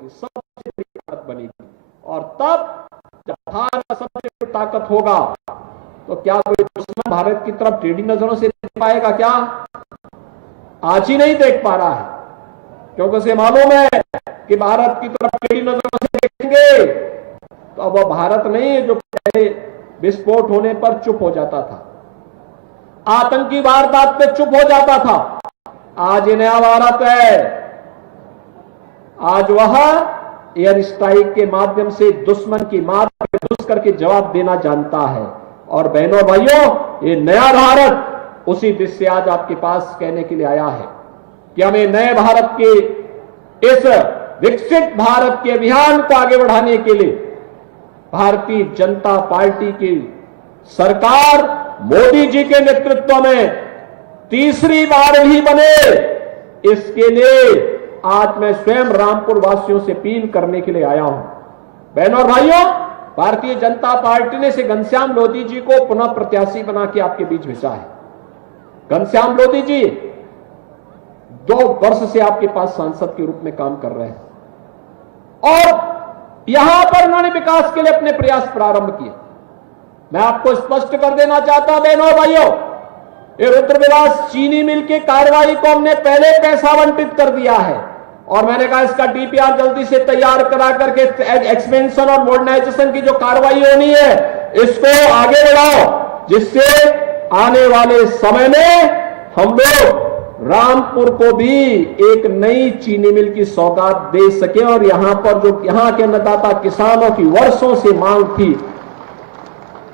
की सबसे बड़ी ताकत बनेगी। और तब जब भारत सबसे बड़ी ताकत होगा तो क्या कोई दुश्मन भारत की तरफ टेढ़ी नजरों से देख पाएगा? क्या आज ही नहीं देख पा रहा है, क्योंकि उसे मालूम है कि भारत की तरफ टेढ़ी नजरों से देखेंगे तो अब वह भारत नहीं है जो पहले विस्फोट होने पर चुप हो जाता था, आतंकी वारदात पे चुप हो जाता था। आज ये नया भारत है। आज वह एयर स्ट्राइक के माध्यम से दुश्मन की मार पर घुस करके जवाब देना जानता है। और बहनों भाइयों, ये नया भारत उसी दृश्य से आज आपके पास कहने के लिए आया है कि हमें नए भारत के इस विकसित भारत के अभियान को आगे बढ़ाने के लिए भारतीय जनता पार्टी की सरकार मोदी जी के नेतृत्व में तीसरी बार भी बने, इसके लिए आज मैं स्वयं रामपुर वासियों से अपील करने के लिए आया हूं। बहनों और भाइयों, भारतीय जनता पार्टी ने से घनश्याम लोधी जी को पुनः प्रत्याशी बना के आपके बीच भेजा है। घनश्याम लोधी जी 2 वर्ष से आपके पास सांसद के रूप में काम कर रहे हैं और यहां पर उन्होंने विकास के लिए अपने प्रयास प्रारंभ किए। मैं आपको स्पष्ट कर देना चाहता हूं बहनों भाइयों, ये रुद्रविलास चीनी मिल की कार्रवाई को हमने पहले पैसा आवंटित कर दिया है और मैंने कहा इसका डीपीआर जल्दी से तैयार करा करके एक्सपेंशन और मॉडर्नाइजेशन की जो कार्रवाई होनी है इसको आगे बढ़ाओ, जिससे आने वाले समय में हम लोग रामपुर को भी एक नई चीनी मिल की सौगात दे सके और यहां पर जो यहां के अन्नदाता किसानों की वर्षों से मांग थी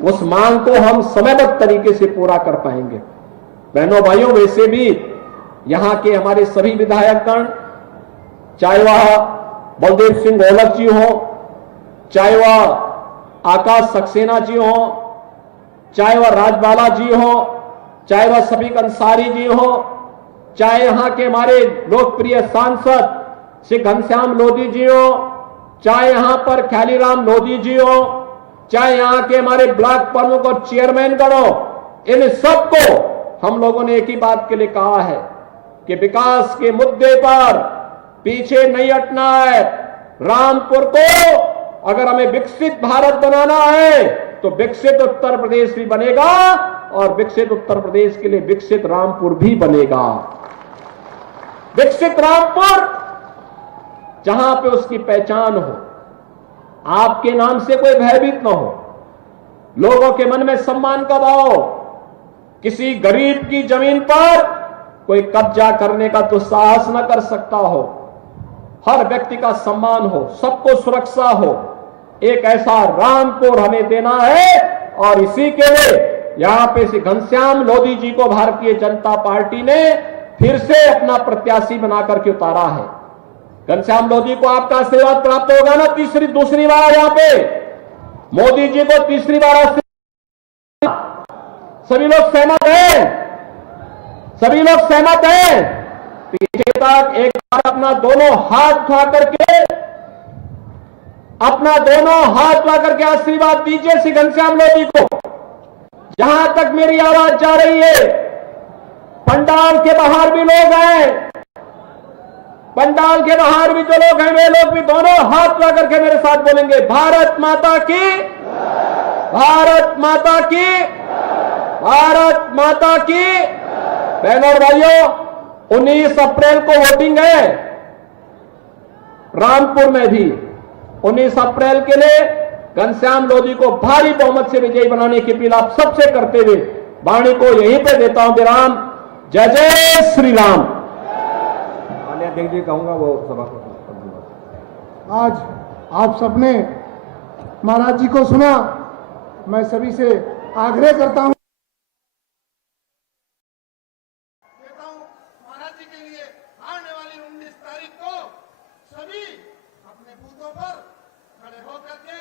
उस मांग को हम समयबद्ध तरीके से पूरा कर पाएंगे। बहनों भाइयों, वैसे भी यहां के हमारे सभी विधायकगण, चाहे वह बलदेव सिंह गोलक जी हो, चाहे वह आकाश सक्सेना जी हो, चाहे वह राजबाला जी हो, चाहे वह सफीक अंसारी जी हो, चाहे यहां के हमारे लोकप्रिय सांसद श्री घनश्याम लोधी जी हो, चाहे यहां पर ख्यालीराम लोधी जी हो, चाहे यहां के हमारे ब्लॉक प्रमुख और चेयरमैन गणों, इन सबको हम लोगों ने एक ही बात के लिए कहा है कि विकास के मुद्दे पर पीछे नहीं हटना है। रामपुर को अगर हमें विकसित भारत बनाना है तो विकसित उत्तर प्रदेश भी बनेगा और विकसित उत्तर प्रदेश के लिए विकसित रामपुर भी बनेगा। विकसित रामपुर जहां पे उसकी पहचान हो, आपके नाम से कोई भयभीत न हो, लोगों के मन में सम्मान का भाव हो, किसी गरीब की जमीन पर कोई कब्जा करने का तो साहस न कर सकता हो, हर व्यक्ति का सम्मान हो, सबको सुरक्षा हो, एक ऐसा रामपुर हमें देना है। और इसी के लिए यहां पे श्री घनश्याम लोधी जी को भारतीय जनता पार्टी ने फिर से अपना प्रत्याशी बनाकर के उतारा है। घनश्याम लोधी को आपका आशीर्वाद प्राप्त होगा ना दूसरी बार यहां पे मोदी जी को तीसरी बार आशीर्वाद। सभी लोग सहमत हैं? सभी लोग सहमत हैं? पीछे तक एक बार अपना दोनों हाथ उठा करके आशीर्वाद दीजिए श्री घनश्याम लोधी को। जहां तक मेरी आवाज जा रही है, पंडाल के बाहर भी लोग हैं, पंडाल के बाहर भी जो लोग हैं वे लोग भी दोनों हाथ उठा करके मेरे साथ बोलेंगे, भारत माता की, भारत माता की, भारत माता की। बहनों और भाइयों, 19 अप्रैल को वोटिंग है रामपुर में भी। 19 अप्रैल के लिए घनश्याम लोधी को भारी बहुमत से विजयी बनाने की अपील आप सबसे करते हुए वाणी को यहीं पे देता हूं। विराम। जय जय श्री राम। अध्यक्ष जी कहूंगा वो सभा को। आज आप सबने महाराज जी को सुना, मैं सभी से आग्रह करता हूं महाराज जी के लिए आने वाली 19 तारीख को सभी अपने बूथों पर खड़े होकर के